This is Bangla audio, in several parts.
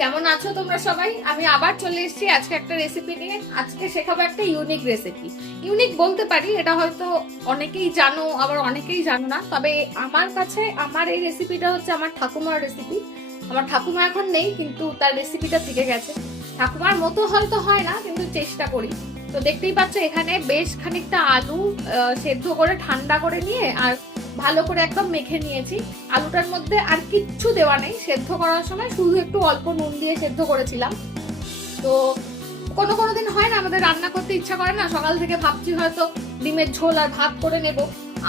কেমন আছো তোমরা সবাই? আমি আবার চলে এসেছি আজকে একটা রেসিপি নিয়ে। আজকে শেখাবো একটা ইউনিক রেসিপি ইউনিক বলতে পারি, এটা হয়তো অনেকেই জানো, আবার অনেকেই জানো না। তবে আমার কাছে, আমার এই রেসিপিটা হচ্ছে আমার ঠাকুমার রেসিপি আমার ঠাকুমা এখন নেই, কিন্তু তার রেসিপিটা থেকে গেছে। ঠাকুমার মতো হয়তো হয় না, কিন্তু চেষ্টা করি। তো দেখতেই পাচ্ছ, এখানে বেশ খানিকটা আলু সেদ্ধ করে, ঠান্ডা করে নিয়ে আর ভালো করে একদম মেখে নিয়েছি। আলুটার মধ্যে আর কিচ্ছু দেওয়া নেই। সেদ্ধ করার সময় শুধু একটু অল্প নুন দিয়ে সেদ্ধ করেছিলাম। তো কোনো কোনো দিন হয় না, আমাদের রান্না করতে ইচ্ছা করে না। সকাল থেকে ভাবছি হয়তো ডিমের ঝোল আর ভাত করে নেব।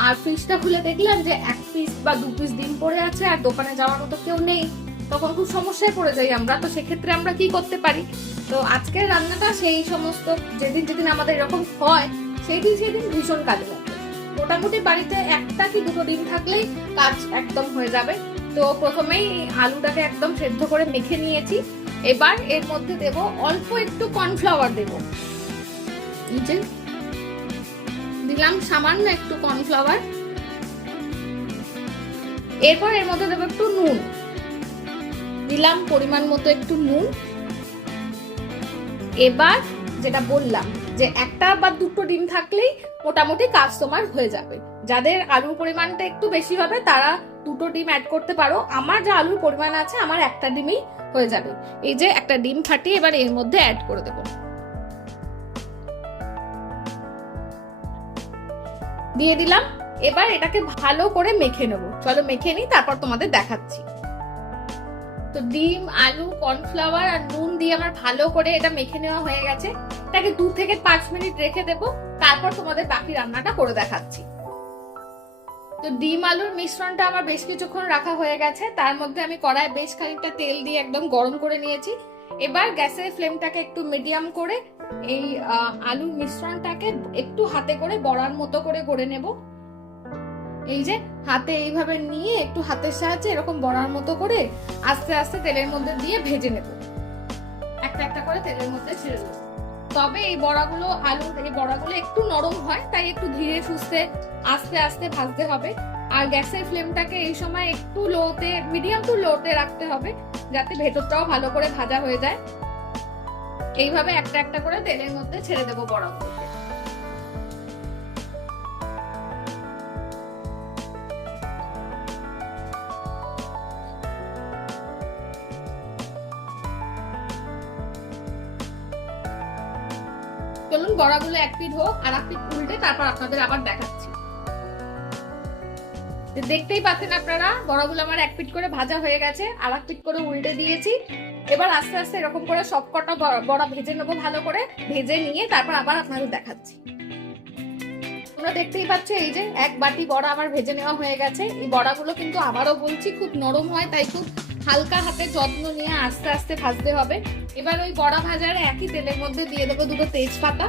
আর ফ্রিজটা খুলে দেখলাম যে এক পিস বা দু পিস ডিম পড়ে আছে আর দোকানে যাওয়ার মতো কেউ নেই। তখন খুব সমস্যায় পড়ে যাই আমরা। তো সেক্ষেত্রে আমরা কি করতে পারি? তো আজকের রান্নাটা সেই সমস্ত যেদিন যেদিন আমাদের এরকম হয় সেই দিন সেই দিন ভীষণ কাজে লাগে। মোটামুটি বাড়িতে একটা কি দুটো ডিম থাকলেই কাজ একদম হয়ে যাবে। তো প্রথমেই আলুটাকে একদম সেদ্ধ করে মেখে নিয়েছি। এবার এর মধ্যে দেব অল্প একটু কর্নফ্লাওয়ার দেব। যে দিলাম সামান্য একটু কর্নফ্লাওয়ার। এরপর এর মধ্যে দেবো একটু নুন। দিলাম পরিমাণ মতো একটু নুন। এবার যেটা বললাম, যে একটা বা দুটো ডিম থাকলেই মোটামুটি কাজ তোমার হয়ে যাবে। যাদের আলুর পরিমাণটা একটু বেশি হবে, তারা দুটো ডিম অ্যাড করতে পারো। আমার যা আলুর পরিমাণ আছে, আমার একটা ডিমেই হয়ে যাবে। এই যে একটা ডিম ফাটিয়ে এবার এর মধ্যে অ্যাড করে দেবো। দিয়ে দিলাম। এবার এটাকে ভালো করে মেখে নেব। চলো মেখে নিই, তারপর তোমাদের দেখাচ্ছি। তো ডিম, আলু কর্নফ্লাওয়ার আর নুন দিয়ে আমার ভালো করে এটা মেখে নেওয়া হয়ে গেছে। এটাকে দু থেকে পাঁচ মিনিট রেখে দেবো, তারপর তোমাদের বাকি রান্নাটা করে দেখাচ্ছি। তো ডিম আলুর মিশ্রণটা আমার বেশ কিছুক্ষণ রাখা হয়ে গেছে, তার মধ্যে আমি কড়ায় বেশ খানিকটা তেল দিয়ে একদম গরম করে নিয়েছি। এবার গ্যাসের ফ্লেমটাকে একটু মিডিয়াম করে এই আলুর মিশ্রণটাকে একটু হাতে করে বড়ার মতো করে গড়ে নেব। এই যে হাতে এইভাবে নিয়ে একটু হাতের সাহায্যে এরকম বড়ার মতো করে আস্তে আস্তে তেলের মধ্যে দিয়ে ভেজে নেব। একটা একটা করে তেলের মধ্যে ছেড়ে দেবো। তবে এই বড়াগুলো আলু, এই বড়াগুলো একটু নরম হয়, তাই একটু ধীরে সুস্থে, আস্তে আস্তে ভাজতে হবে। আর গ্যাসের ফ্লেমটাকে এই সময় একটু লোতে, মিডিয়াম টু লোতে রাখতে হবে, যাতে ভেতরটাও ভালো করে ভাজা হয়ে যায়। এইভাবে একটা একটা করে তেলের মধ্যে ছেড়ে দেবো বড়াগুলোকে চলুন বড়াগুলো এক পিঠ হোক আর এক পিঠ উল্টে তারপর আপনাদের আবার দেখাচ্ছি। দেখতেই পাচ্ছেন আপনারা বড়াগুলো আমার এক পিট করে ভাজা হয়ে গেছে, আর এক পিঠ করে উল্টে দিয়েছি। এবার আস্তে আস্তে এরকম করে সব কটা বড়া ভেজে নেব ভালো করে, ভেজে নিয়ে তারপর আবার আপনাদের দেখাচ্ছি। তোমরা দেখতেই পাচ্ছ এই যে এক বাটি বড়া আমার ভেজে নেওয়া হয়ে গেছে। এই বড়াগুলো কিন্তু আবারও বলছি, খুব নরম হয়, তাই খুব হালকা হাতে যত্ন নিয়ে আস্তে আস্তে ভাজতে হবে। এবার ওই বড়া ভাজার একই তেলের মধ্যে দিয়ে দেবো দুটো তেজপাতা।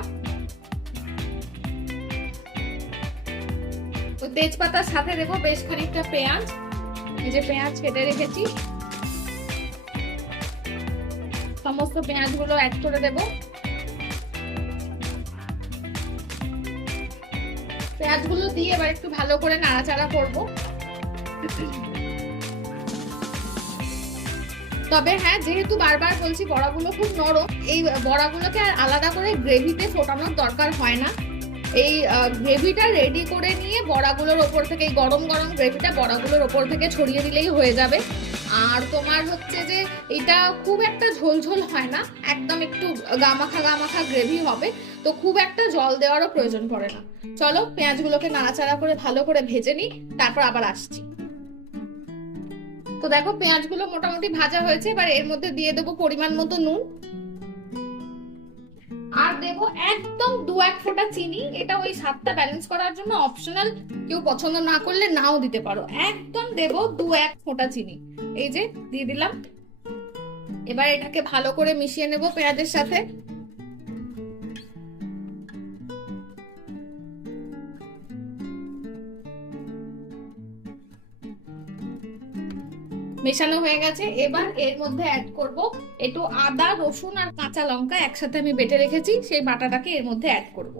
তো তেজপাতার সাথে দেবো বেশ খানিকটা পেঁয়াজ। এই যে পেঁয়াজ কেটে রেখেছি। সমস্ত পেঁয়াজগুলো অ্যাড করে দেবো। পেঁয়াজগুলো দিয়ে এবার একটু ভালো করে নাড়াচাড়া করব। তবে হ্যাঁ যেহেতু বারবার বলছি বড়াগুলো খুব নরম, এই বড়াগুলোকে আর আলাদা করে গ্রেভিতে ফোটানোর দরকার হয় না। এই গ্রেভিটা রেডি করে নিয়ে বড়াগুলোর ওপর থেকে, এই গরম গরম গ্রেভিটা বড়াগুলোর ওপর থেকে ছড়িয়ে দিলেই হয়ে যাবে। আর তোমার হচ্ছে যে, এটা খুব একটা ঝোল ঝোল হয় না, একদম একটু গামাখা গামাখা গ্রেভি হবে, তো খুব একটা জল দেওয়ারও প্রয়োজন পড়ে না। চলো, পেঁয়াজগুলোকে নাড়াচাড়া করে ভালো করে ভেজে নিই, তারপর আবার আসছি। তো দেখো, পেঁয়াজগুলো মোটামুটি ভাজা হয়েছে, এবার এর মধ্যে দিয়ে দেবো পরিমাণ মতো নুন। আর দেব একদম দু এক ফোঁটা চিনি, এটা ওই স্বাদটা ব্যালেন্স করার জন্য অপশনাল কেউ পছন্দ না করলে নাও দিতে পারো। একদম দেব দু এক ফোঁটা চিনি। এই যে, দিয়ে দিলাম। এবার এটাকে ভালো করে মিশিয়ে নেব পেঁয়াজের সাথে। মেশানো হয়ে গেছে। এবার এর মধ্যে অ্যাড করব একটু আদা, রসুন আর কাঁচা লঙ্কা একসাথে আমি বেটে রেখেছি, সেই বাটাটাকে এর মধ্যে অ্যাড করব।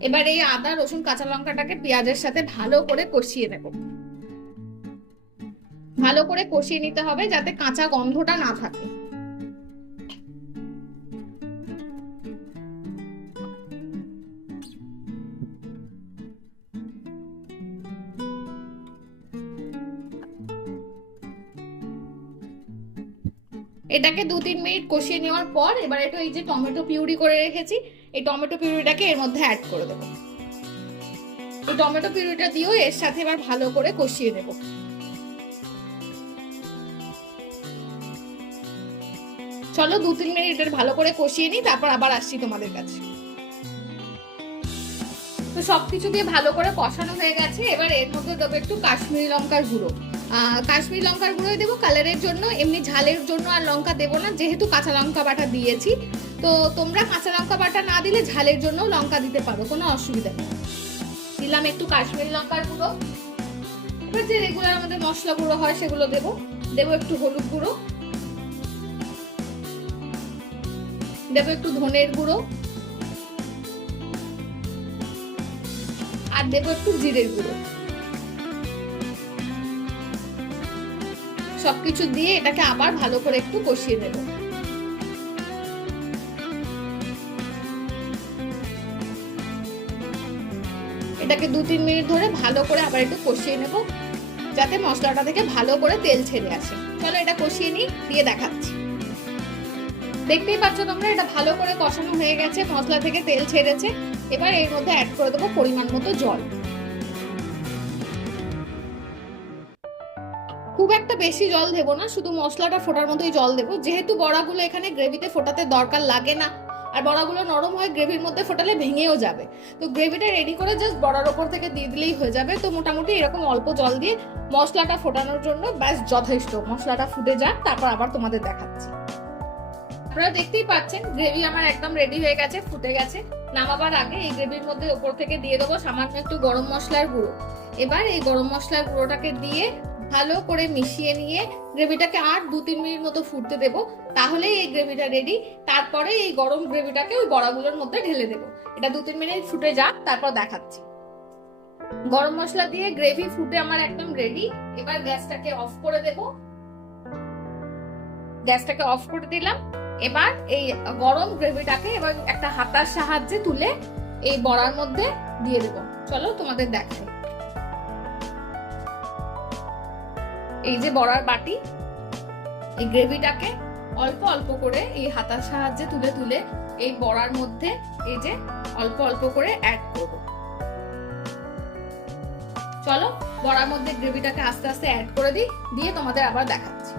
এবার এই আদা, রসুন, কাঁচা লঙ্কাটাকে পেঁয়াজের সাথে ভালো করে কষিয়ে নেব। ভালো করে কষিয়ে নিতে হবে যাতে কাঁচা গন্ধটা না থাকে। এটাকে দু তিন মিনিট কষিয়ে নেওয়ার পর এবার একটু এই যে টমেটো পিউরি করে রেখেছি, এই টমেটো পিউরিটাকে এর মধ্যে অ্যাড করে দেবো। এই টমেটো পিউরিটা দিয়েও এর সাথে এবার ভালো করে কষিয়ে দেবো চলো দু তিন মিনিট এটা ভালো করে কষিয়ে নিই, তারপর আবার আসছি তোমাদের কাছে। তো সবকিছু দিয়ে ভালো করে কষানো হয়ে গেছে, এবার এর মধ্যে দেবো একটু কাশ্মীরি লঙ্কার গুঁড়ো। কাশ্মীরি লঙ্কার গুঁড়ো দেবো কালারের জন্য, এমনি ঝালের জন্য আর লঙ্কা দেবো না, যেহেতু কাঁচা লঙ্কা বাটা দিয়েছি। তো তোমরা কাঁচা লঙ্কা বাটা না দিলে ঝালের জন্য লঙ্কা দিতে পারো, কোনো অসুবিধা নেই। দিলাম একটু কাশ্মীরি লঙ্কার গুঁড়ো। এবার যে রেগুলার আমাদের মশলা গুঁড়ো হয় সেগুলো দেবো। দেবো একটু হলুদ গুঁড়ো। দেবো একটু ধনের গুঁড়ো। আর দেবো একটু জিরের গুঁড়ো। সবকিছু দিয়ে এটাকে আবার ভালো করে একটু কষিয়ে দেবো এটাকে দু তিন মিনিট ধরে ভালো করে আবার একটু কষিয়ে নেব, যাতে মশলাটা থেকে ভালো করে তেল ছেড়ে আসে। চলো এটা কষিয়ে নিই, দিয়ে দেখাচ্ছি। দেখতেই পাচ্ছ তোমরা, এটা ভালো করে কষানো হয়ে গেছে, মশলা থেকে তেল ছেড়েছে। এবার এর মধ্যে অ্যাড করে দেবো পরিমাণ মতো জল। খুব একটা বেশি জল দেবো না, শুধু মশলাটা ফোটার মতোই জল দেবো। যেহেতু বড়াগুলো এখানে গ্রেভিতে ফোটাতে দরকার লাগে না, আর বড়াগুলো নরম হয়ে গ্রেভির মধ্যে ফোটালে ভেঙেও যাবে। তো গ্রেভিটা রেডি করে জাস্ট বড়ার ওপর থেকে দিয়ে দিলেই হয়ে যাবে। তো মোটামুটি এরকম অল্প জল দিয়ে মশলাটা ফোটানোর জন্য ব্যাস যথেষ্ট। মশলাটা ফুটে যাক, তারপর আবার তোমাদের দেখাচ্ছি। আপনারা দেখতেই পাচ্ছেন, গ্রেভি আমার একদম রেডি হয়ে গেছে, ফুটে গেছে। নামাবার আগে এই গ্রেভির মধ্যে ওপর থেকে দিয়ে দেবো সামান্য একটু গরম মশলার গুঁড়ো। এবার এই গরম মশলার গুঁড়োটাকে দিয়ে ভালো করে মিশিয়ে নিয়ে গ্রেভিটাকে আর দু তিন মিনিট মতো ফুটতে দেবো তাহলে এই গ্রেভিটা রেডি তারপরে এই গরম গ্রেভিটাকে ওই বড়াগুলোর মধ্যে ঢেলে দেবো। এটা দু তিন মিনিট ফুটে যাক, তারপর দেখাচ্ছি। গরম মশলা দিয়ে গ্রেভি ফুটে আমার একদম রেডি এবার গ্যাসটাকে অফ করে দেব। গ্যাসটাকে অফ করে দিলাম। এবার এই গরম গ্রেভিটাকে এবার একটা হাতার সাহায্যে তুলে এই বড়ার মধ্যে দিয়ে দেবো। চলো তোমাদের দেখাই। এই যে বড়ার বাটি, এই গ্রেভিটাকে অল্প অল্প করে এই হাতার সাহায্যে তুলে তুলে এই বড়ার মধ্যে এই যে অল্প অল্প করে অ্যাড করব। চলো বড়ার মধ্যে গ্রেভিটাকে আস্তে আস্তে অ্যাড করে দিই, দিয়ে তোমাদের আবার দেখাচ্ছি।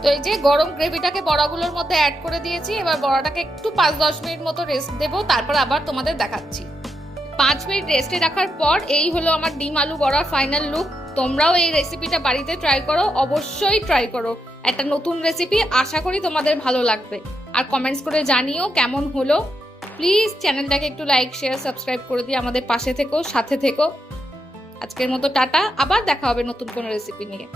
তো এই যে গরম গ্রেভিটাকে বড়াগুলোর মধ্যে অ্যাড করে দিয়েছি, এবার বড়াটাকে একটু পাঁচ দশ মিনিট মতো রেস্ট দেবো, তারপর আবার তোমাদের দেখাচ্ছি। পাঁচ মিনিট রেস্টে রাখার পর এই হলো আমার ডিম আলু বড়ার ফাইনাল লুক তোমরাও এই রেসিপিটা বাড়িতে ট্রাই করো, অবশ্যই ট্রাই করো। একটা নতুন রেসিপি আশা করি তোমাদের ভালো লাগবে। আর কমেন্টস করে জানিও কেমন হলো। প্লিজ চ্যানেলটাকে একটু লাইক শেয়ার সাবস্ক্রাইব করে দিয়ে আমাদের পাশে থেকো, সাথে থেকো। আজকের মতো টাটা, আবার দেখা হবে নতুন কোনো রেসিপি নিয়ে।